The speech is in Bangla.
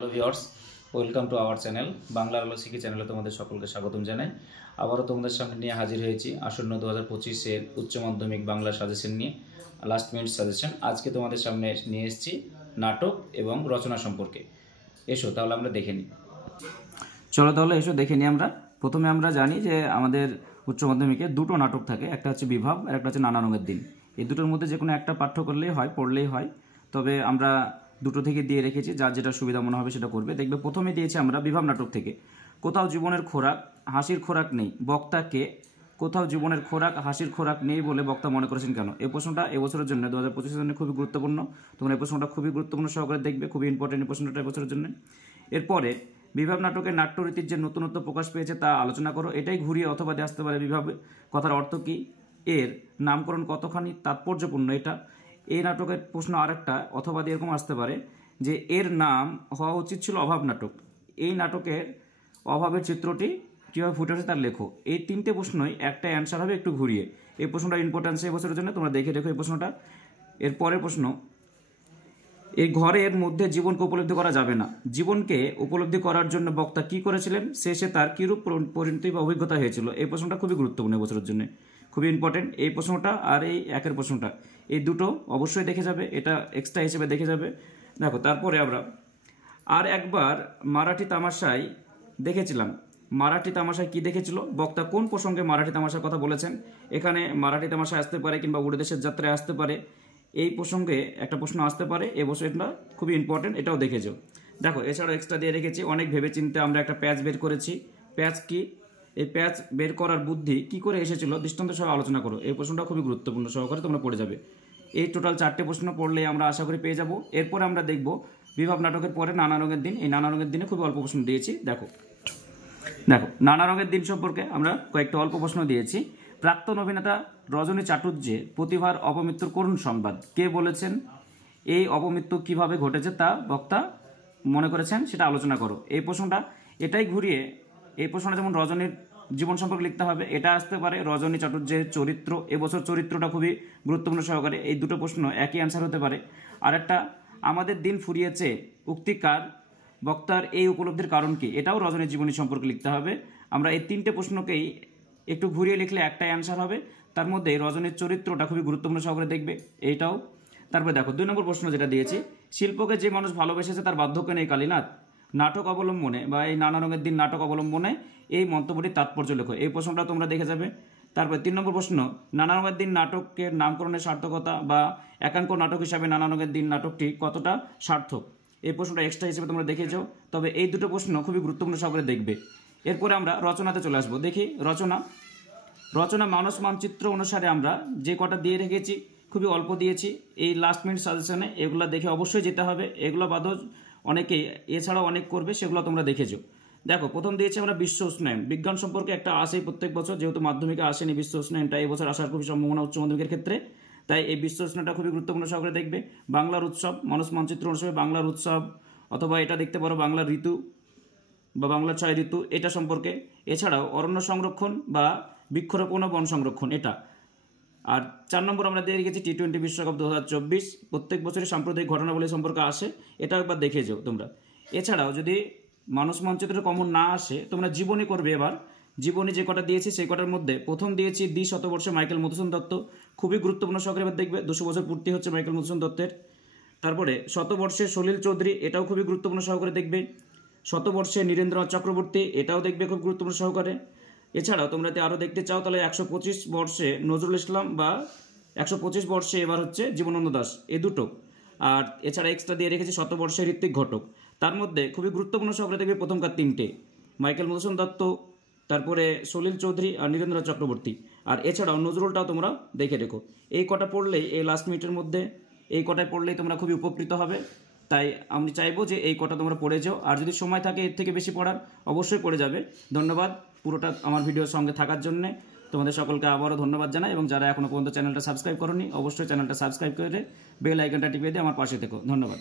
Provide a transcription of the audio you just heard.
Hello viewers, welcome to our channel বাংলার আলো শিখি চ্যানেলে তোমাদের সকলকে স্বাগতম জানাই। আবারও তোমাদের সামনে নিয়ে হাজির হয়েছি আসন্ন 2025-এর উচ্চ মাধ্যমিক বাংলা সাজেশন নিয়ে, লাস্ট মিনিট সাজেশন। আজকে তোমাদের সামনে নিয়ে এসেছি নাটক এবং রচনা সম্পর্কে। এসো তাহলে আমরা দেখে নিই। চলো তাহলে এসো দেখে নিই। প্রথমে আমরা জানি যে আমাদের উচ্চ মাধ্যমিকে দুটো নাটক থাকে, একটা হচ্ছে বিভাব আর একটা হচ্ছে নানা রঙের দিন। এই দুটোর মধ্যে যে কোনো একটা পাঠ্য করলেই হয়, পড়লেই হয়। তবে আমরা দুটো থেকে দিয়ে রেখেছি, যার যেটা সুবিধা মনে হবে সেটা করবে। দেখবে প্রথমে দিয়েছি আমরা বিভাব নাটক থেকে, কোথাও জীবনের খোরাক হাসির খোরাক নেই, বক্তাকে কোথাও জীবনের খোরাক হাসির খোরাক নেই বলে বক্তা মনে করেছেন কেন? এই প্রশ্নটা এবছরের জন্য 2025-এর জন্য খুবই গুরুত্বপূর্ণ। তোমরা এই প্রশ্নটা খুবই গুরুত্বপূর্ণ সহকারে দেখবে, খুবই ইম্পর্টেন্ট এই প্রশ্নটা এবছরের জন্য। এরপরে বিভাব নাটকের নাট্যরীতির যে নতুনত্ব প্রকাশ পেয়েছে তা আলোচনা করো। এটাই ঘুরিয়ে অথবা দিয়ে আসতে পারে বিভাব কথার অর্থ কী, এর নামকরণ কতখানি তাৎপর্যপূর্ণ। এটা এই নাটকের প্রশ্ন আরেকটা অথবা দিয়ে এরকম আসতে পারে যে এর নাম হওয়া উচিত ছিল অভাব নাটক। এই নাটকের অভাবের চিত্রটি কীভাবে ফুটে আসে তার লেখো। এই তিনটে প্রশ্নই একটা অ্যান্সার হবে একটু ঘুরিয়ে। এই প্রশ্নটা ইম্পর্টেন্স এই বছরের জন্য, তোমরা দেখে রেখো এই প্রশ্নটা। এর পরের প্রশ্ন, এই ঘরের মধ্যে জীবনকে উপলব্ধি করা যাবে না। জীবনকে উপলব্ধি করার জন্য বক্তা কি করেছিলেন, শেষে তার কীরূপ পরিণতি বা অভিজ্ঞতা হয়েছিল। এই প্রশ্নটা খুবই গুরুত্বপূর্ণ এবছরের জন্য, খুবই ইম্পর্টেন্ট এই প্রশ্নটা। আর এই একের প্রশ্নটা, এই দুটো অবশ্যই দেখে যাবে, এটা এক্সট্রা হিসেবে দেখে যাবে। দেখো তারপরে আমরা আর একবার মারাঠি তামাশায় দেখেছিলাম। মারাঠি তামাশায় কি দেখেছিল, বক্তা কোন প্রসঙ্গে মারাঠি তামাশার কথা বলেছেন। এখানে মারাঠি তামাশায় আসতে পারে কিংবা উড়োদেশের যাত্রায় আসতে পারে, এই প্রসঙ্গে একটা প্রশ্ন আসতে পারে। এবছর এটা খুবই ইম্পর্টেন্ট, এটাও দেখেছো। দেখো এছাড়াও এক্সট্রা দিয়ে রেখেছি অনেক ভেবে চিন্তে আমরা একটা প্যাচ বের করেছি। প্যাচ কি, এই প্যাচ বের করার বুদ্ধি কি করে এসেছিল দৃষ্টান্ত সহ আলোচনা করো। এই প্রশ্নটা খুবই গুরুত্বপূর্ণ সহকারে তোমরা পড়ে যাবে। এই টোটাল 4টে প্রশ্ন পড়লে আমরা আশা করি পেয়ে যাব। এরপরে আমরা দেখব বিভাব নাটকের পরে নানা রঙের দিন। এই নানা রঙের দিনে খুবই অল্প প্রশ্ন দিয়েছি। দেখো নানা রঙের দিন সম্পর্কে আমরা কয়েকটা অল্প প্রশ্ন দিয়েছি। প্রাক্তন অভিনেতা রজনী চাটুর্যের প্রতিভার অপমৃত্যুর করুণ সংবাদ কে বলেছেন, এই অপমৃত্যু কিভাবে ঘটেছে তা বক্তা মনে করেছেন সেটা আলোচনা করো। এই প্রশ্নটা এটাই ঘুরিয়ে, এই প্রশ্নটা যেমন রজনীর জীবন সম্পর্কে লিখতে হবে, এটা আসতে পারে রজনী চাটুর্যের চরিত্র। এবছর চরিত্রটা খুবই গুরুত্বপূর্ণ সহকারে, এই দুটো প্রশ্ন একই অ্যান্সার হতে পারে। আরেকটা আমাদের দিন ফুরিয়েছে উক্তিকার, বক্তার এই উপলব্ধির কারণ কি, এটাও রজনীর জীবনী সম্পর্কে লিখতে হবে। আমরা এই তিনটে প্রশ্নকেই একটু ঘুরিয়ে লিখলে একটাই অ্যান্সার হবে। তার মধ্যে রজনীর চরিত্রটা খুবই গুরুত্বপূর্ণ সহকারে দেখবে, এইটাও। তারপরে দেখো 2 নম্বর প্রশ্ন যেটা দিয়েছি, শিল্পকে যে মানুষ ভালোবেসেছে তার বার্ধক্য নেই কালীনাথ। নাটক অবলম্বনে বা এই নানা রঙের দিন নাটক অবলম্বনে এই মন্তব্যটির তাৎপর্য লেখো। এই প্রশ্নটা তোমরা দেখে যাবে। তারপরে 3 নম্বর প্রশ্ন, নানা রঙের দিন নাটকের নামকরণের সার্থকতা বা একাঙ্ক নাটক হিসাবে নানা রঙের দিন নাটকটি কতটা সার্থক। এই প্রশ্নটা এক্সট্রা হিসেবে তোমরা দেখে যাও। তবে এই দুটো প্রশ্ন খুবই গুরুত্বপূর্ণ সহকারে দেখবে। এরপরে আমরা রচনাতে চলে আসবো। দেখি রচনা মানস মানচিত্র অনুসারে আমরা যে কটা দিয়ে রেখেছি খুবই অল্প দিয়েছি এই লাস্ট মিনিট সাজেশনে। এগুলো দেখে অবশ্যই যেতে হবে। এগুলো বাদও অনেকেই এছাড়াও অনেক করবে, সেগুলো তোমরা দেখেছো। দেখো প্রথম দিয়েছি আমরা বিশ্ব উষ্ণায়ন। বিজ্ঞান সম্পর্কে একটা আসেই প্রত্যেক বছর, যেহেতু মাধ্যমিকে আসেনি বিশ্ব উষ্ণায়নটা, এই বছর আসার খুবই সম্ভাবনা উচ্চ মাধ্যমিকের ক্ষেত্রে, তাই এই বিশ্ব উষ্ণায়নটা খুবই গুরুত্বপূর্ণ সহকারে দেখবে। বাংলার উৎসব, মানস মানচিত্র অনুসারে বাংলার উৎসব, অথবা এটা দেখতে পারো বাংলার ঋতু বা বাংলার 6 ঋতু, এটা সম্পর্কে। এছাড়াও অরণ্য সংরক্ষণ বা বৃক্ষরোপণ ও বন সংরক্ষণ, এটা। আর 4 নম্বর আমরা দিয়ে রেখেছি T20 বিশ্বকাপ 2024। প্রত্যেক বছরই সাম্প্রদায়িক ঘটনাবলী সম্পর্কে আসে, এটাও একবার দেখে যাও তোমরা। এছাড়াও যদি মানস মানচিত্র কমন না আসে, তোমরা জীবনী করবে। এবার জীবনী যে কটা দিয়েছি সেই কটার মধ্যে প্রথম দিয়েছি শতবর্ষে মাইকেল মধুসূদন দত্ত, খুবই গুরুত্বপূর্ণ সহকারে এবার দেখবে। 200 বছর পূর্তি হচ্ছে মাইকেল মধুসূদন দত্তের। তারপরে শতবর্ষে সলিল চৌধুরী, এটাও খুবই গুরুত্বপূর্ণ সহকারে দেখবে। শতবর্ষে নীরেন্দ্রনাথ চক্রবর্তী, এটাও দেখবে খুব গুরুত্বপূর্ণ সহকারে। এছাড়াও তোমরা যদি আরও দেখতে চাও তাহলে 125 বর্ষে নজরুল ইসলাম বা 125 বর্ষে এবার হচ্ছে জীবনানন্দ দাশ, এই দুটো। আর এছাড়া এক্সট্রা দিয়ে রেখেছি শতবর্ষে ঋত্বিক ঘটক। তার মধ্যে খুবই গুরুত্বপূর্ণ সহকারে দেখবে প্রথমকার 3টে, মাইকেল মধুসূদন দত্ত, তারপরে সলিল চৌধুরী আর নীরেন্দ্রনাথ চক্রবর্তী। আর এছাড়াও নজরুলটাও তোমরা দেখে রেখো। এই কটা পড়লেই, এই লাস্ট মিনিটের মধ্যে এই কটায় পড়লেই তোমরা খুবই উপকৃত হবে। তাই আমি চাইবো যে এই কটা তোমরা পড়ে যাও। আর যদি সময় থাকে এর থেকে বেশি পড়ার, অবশ্যই পড়ে যাবে। ধন্যবাদ পুরোটা আমার ভিডিওর সঙ্গে থাকার জন্য। তোমাদের সকলকে আবারও ধন্যবাদ জানাই, এবং যারা এখনও পর্যন্ত চ্যানেলটা সাবস্ক্রাইব করোনি অবশ্যই চ্যানেলটা সাবস্ক্রাইব করে বেল আইকনটা টিপে দিয়ে আমার পাশে থেকো। ধন্যবাদ।